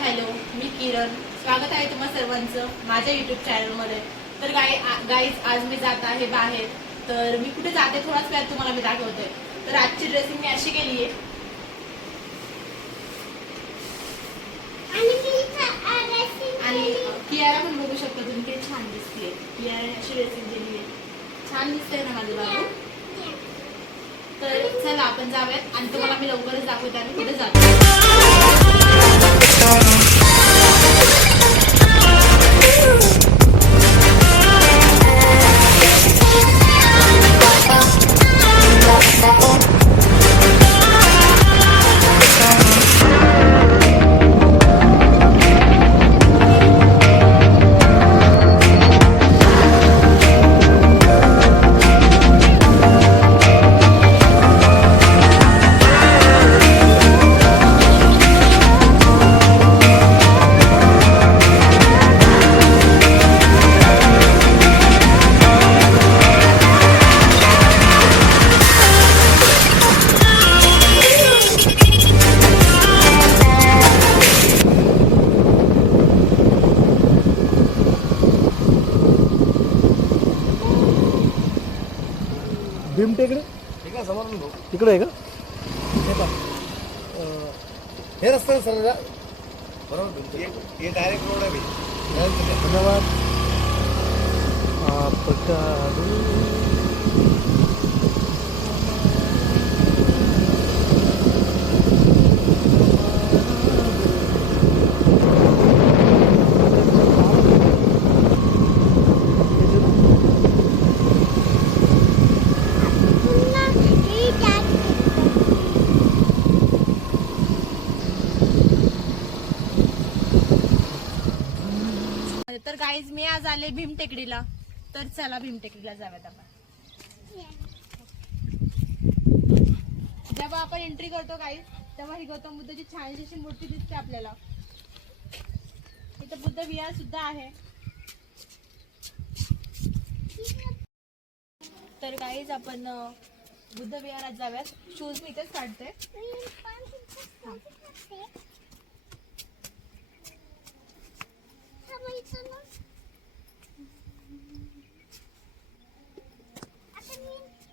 Hello मी किरण. स्वागत आहे तुम्हा सर्वांचं माझ्या युट्यूब चॅनलमध्ये तर गाई गाईज आज मी जात आहे बाहेर. तर मी कुठे जाते थोडाच वेळात तुम्हाला मी दाखवते. तर आजची ड्रेसिंग मी अशी केली आहे. आणि. कियारा पण बघू शकता तुम्ही किती छान दिसते. कियाराने अशी ड्रेसिंग केली आहे. छान दिसते ना माझं बाबू? तर चला आपण जाऊयात आणि तुम्हाला मी लवकरच दाखवते आणि कुठे जातो. Lord. भीमटेकडे आहे भाऊ तिकडे आहे का? हे पहा. अं, हे रस्ता सर बरोबर हे डायरेक्ट रोड आहे. भाई धन्यवाद. आपकारू पुन्हा ही त्यात तर गाईज मी आज आले भीमटेकडीला. तर चला भीमटेकडीला जाऊयात आपण. जेव्हा आपण एंट्री करतो गाईज तेव्हा ही गौतम बुद्धाची छानशी अशी मूर्ती दिसते आपल्याला. इथं बुद्ध विहार सुद्धा आहे. तर गाईज आपण बुद्ध विहारात जाऊयात. शूज मी इथेच काढते.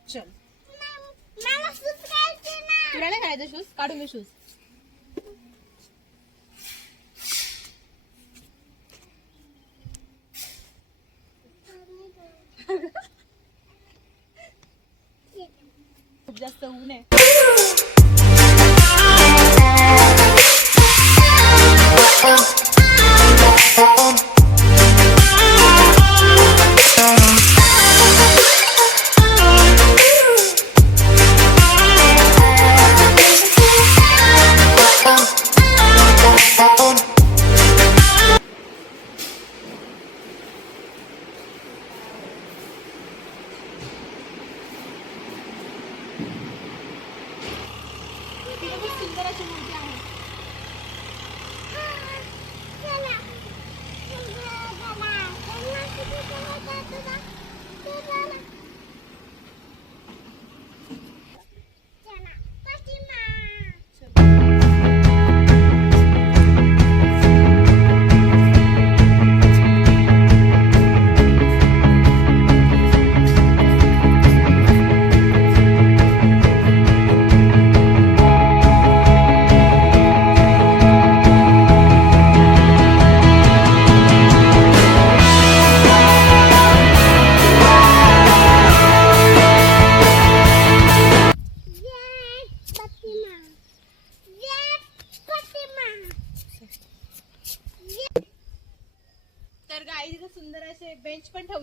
चल. मला सुचवायचे ना तुला नाही करायचं शूज काढू मी शूज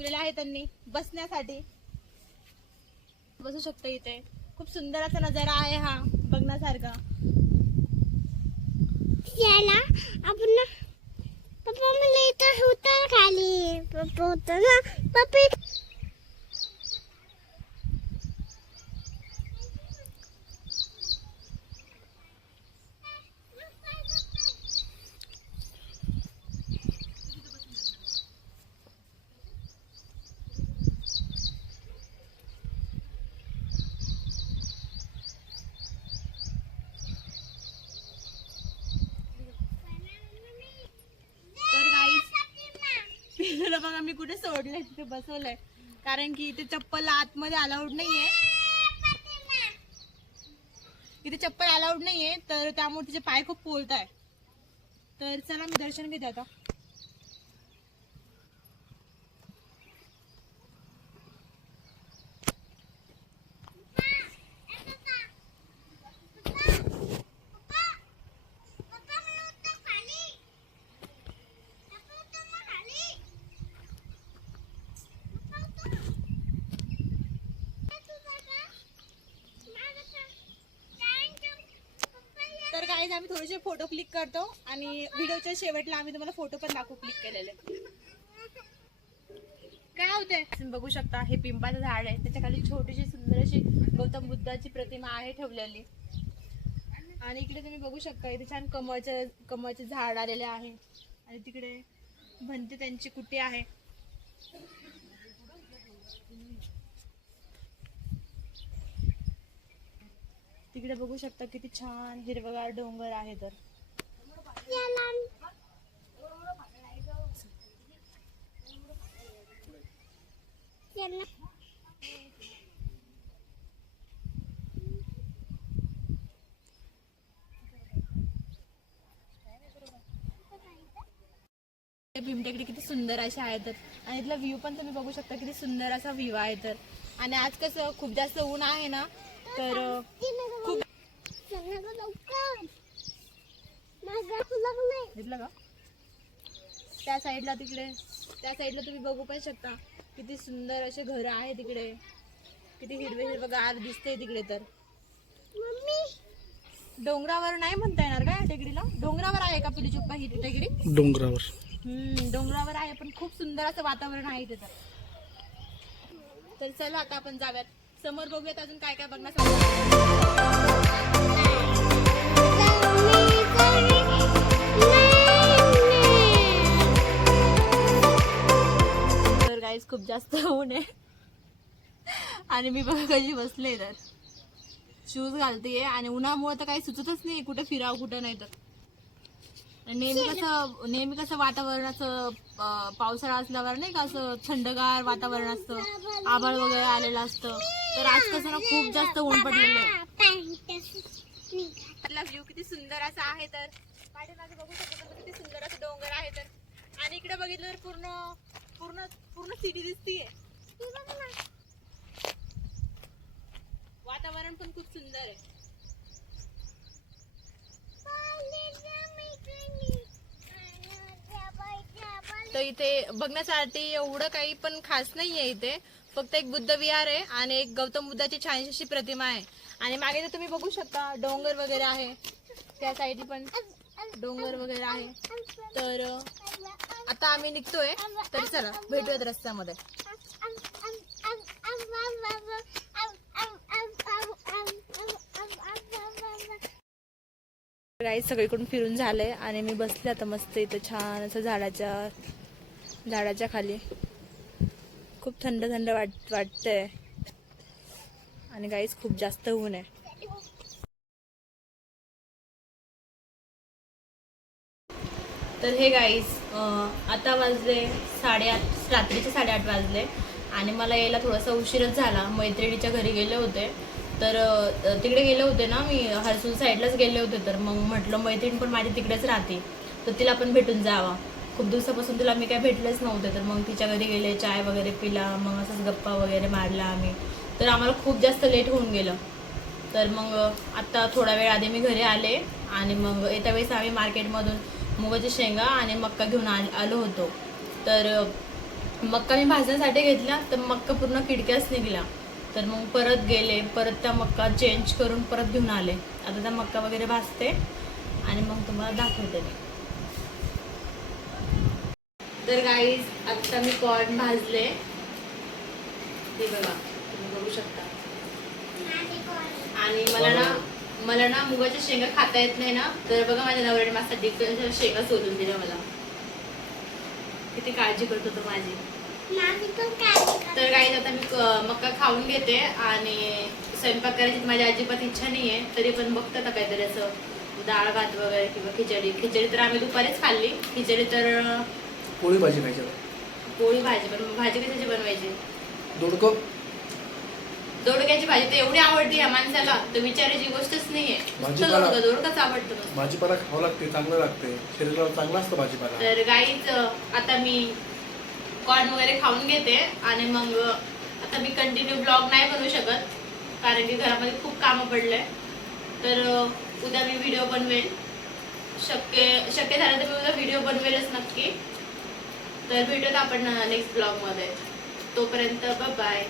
ठेवलेले आहे त्यांनी बसण्यासाठी. बसू शकतो इथे. खूप सुंदर असा नजारा आहे हा बघण्यासारखा. याला आपण पप्पा मला इथं होतं खाली. पप्पा होतं ना. पप्पा पिल्लूला बघा मी कुठे सोडलंय तिथे बसवलंय. कारण की इथे चप्पल आतमध्ये अलाउड नाहीये. इथे चप्पल अलाउड नाहीये तर त्यामुळे तिचे पाय खूप पोलत आहे तर चला मी दर्शन घेते आता. पहिले आम्ही थोडेसे फोटो क्लिक करतो आणि व्हिडिओच्या शेवटला आम्ही तुम्हाला फोटो पण दाखवू क्लिक केलेले. काय होते तुम्ही बघू शकता हे पिंपाचं झाड आहे. त्याच्याखाली छोटीशी सुंदर अशी गौतम बुद्धाची प्रतिमा आहे ठेवलेली. आणि इकडे तुम्ही बघू शकता इथे छान कमळचं कमळचे झाड आलेले आहे. आणि तिकडे भंते त्यांची कुटी आहे? तिकडे बघू शकता किती छान हिरवगार डोंगर आहे तर. भीमटेकडे किती सुंदर असे आहे तर. आणि इथला व्ह्यू पण तुम्ही बघू शकता किती सुंदर असा व्ह्यू आहे तर. आणि आज कसं खूप जास्त ऊन आहे ना तर खूप घेतलं का? त्या साईडला तिकडे त्या साईडला तुम्ही बघू पण शकता. किती सुंदर असे घर आहे तिकडे. किती हिरवे हिरवं गार दिसते तिकडे तर. डोंगरावर नाही म्हणता येणार का या टेकडीला? डोंगरावर आहे का पिली चुप्पा ही टेकडी? डोंगरावर. हम्म डोंगरावर आहे पण खूप सुंदर असं वातावरण आहे तिथं तर चला आता आपण जाऊयात. समोर बघूयात अजून काय काय बघण्यासाठी तर गाईज खूप जास्त ऊन आहे. आणि मी बघा कशी बसले तर शूज घालते आणि उन्हामुळे तर काही सुचतच नाही कुठे फिरावं कुठं नाही तर. नेहमी कसं नेहमी कसं वातावरणाचं पावसाळा असल्यावर नाही का असं थंडगार वातावरण असतं आभाळ वगैरे आलेलं असतं. तर आज कसं ना खूप जास्त ऊन पडलेलं आहे. आपला व्ह्यू किती सुंदर असा आहे तर. पाठीमागे बघू शकतो किती सुंदर असं डोंगर आहे तर. आणि इकडे बघितलं तर पूर्ण पूर्ण पूर्ण सिटी दिसतीये. वातावरण पण खूप सुंदर आहे. तर इथे बघण्यासाठी एवढं काही पण खास नाही आहे इथे. फक्त एक बुद्ध विहार आहे आणि एक गौतम बुद्धाची छानशी अशी प्रतिमा आहे. आणि मागे तर तुम्ही बघू शकता डोंगर वगैरे आहे. त्या साईडला पण डोंगर वगैरे आहे. तर आता आम्ही निघतोय. तर चला भेटूयात रस्त्यामध्ये. राईस सगळीकडून फिरून झालंय आणि मी बसले आता मस्त इथं छान असं झाडाच्या झाडाच्या खाली. खूप थंड थंड वाट वाटतंय. आणि गाईच खूप जास्त ऊन आहे. तर हे गाईज आता वाजले साडेआठ रात्रीचे साडेआठ वाजले. आणि मला यायला थोडासा उशीरच झाला. मैत्रिणीच्या घरी गेले होते. तर तिकडे गेले होते ना मी हर्सूल साईडलाच गेले होते. तर मग म्हटलं मैत्रीण पण माझी तिकडेच राहते. तर तिला पण भेटून जावा. खूप दिवसापासून तिला मी काय भेटलेच नव्हते तर मग तिच्या घरी गेले चाय वगैरे पिला मग असंच गप्पा वगैरे मारला आम्ही. तर आम्हाला खूप जास्त लेट होऊन गेलं. तर मग आत्ता थोडा वेळ आधी मी घरी आले आणि मग येत्या वेळेस आम्ही मार्केटमधून मुगाची शेंगा आणि मक्का घेऊन आ आलो होतो. तर मक्का मी भाजण्यासाठी घेतला तर मक्का पूर्ण किडक्याच निघला. तर मग परत गेले परत त्या मक्का चेंज करून परत घेऊन आले. आता त्या मक्का वगैरे भाजते आणि मग तुम्हाला दाखवते मी. तर गाईज आत्ता मी कॉर्न भाजले. ते बघा तुम्ही बघू शकता. आणि मला ना मला ना मुगाच्या शेंगा खाता येत नाही ना तर बघा माझ्या नवऱ्याने माझ्यासाठी शेंगा सोलून दिल्या मला. किती काळजी करतो होतो माझी. तर काही आता मी मक्का खाऊन घेते आणि स्वयंपाक करायची माझी अजिबात इच्छा नाही आहे तरी पण बघतात आता काहीतरी असं डाळ भात वगैरे किंवा खिचडी. खिचडी तर आम्ही दुपारीच खाल्ली. खिचडी तर पोळी भाजी खायची पोळी भाजी पण भाजी कशाची बनवायची? दोडकं. दोडक्याची भाजी तर एवढी आवडते या माणसाला तर विचारायची गोष्टच नाहीये. नुसतं भाजीपाला. दोडकं दोडकंच आवडतं नुसतं. भाजीपाला खावं लागते चांगलं लागते. शरीराला चांगला असतं भाजीपाला. तर गाईच आता मी कॉर्न वगैरे खाऊन घेते आणि मग आता मी कंटिन्यू ब्लॉग नाही बनवू शकत कारण की घरामध्ये खूप कामं पडले तर उद्या मी व्हिडिओ बनवेल. शक्य शक्य झालं तर मी उद्या व्हिडिओ बनवेलच नक्की. तर भेटूत आपण नेक्स्ट ब्लॉगमध्ये तोपर्यंत बाय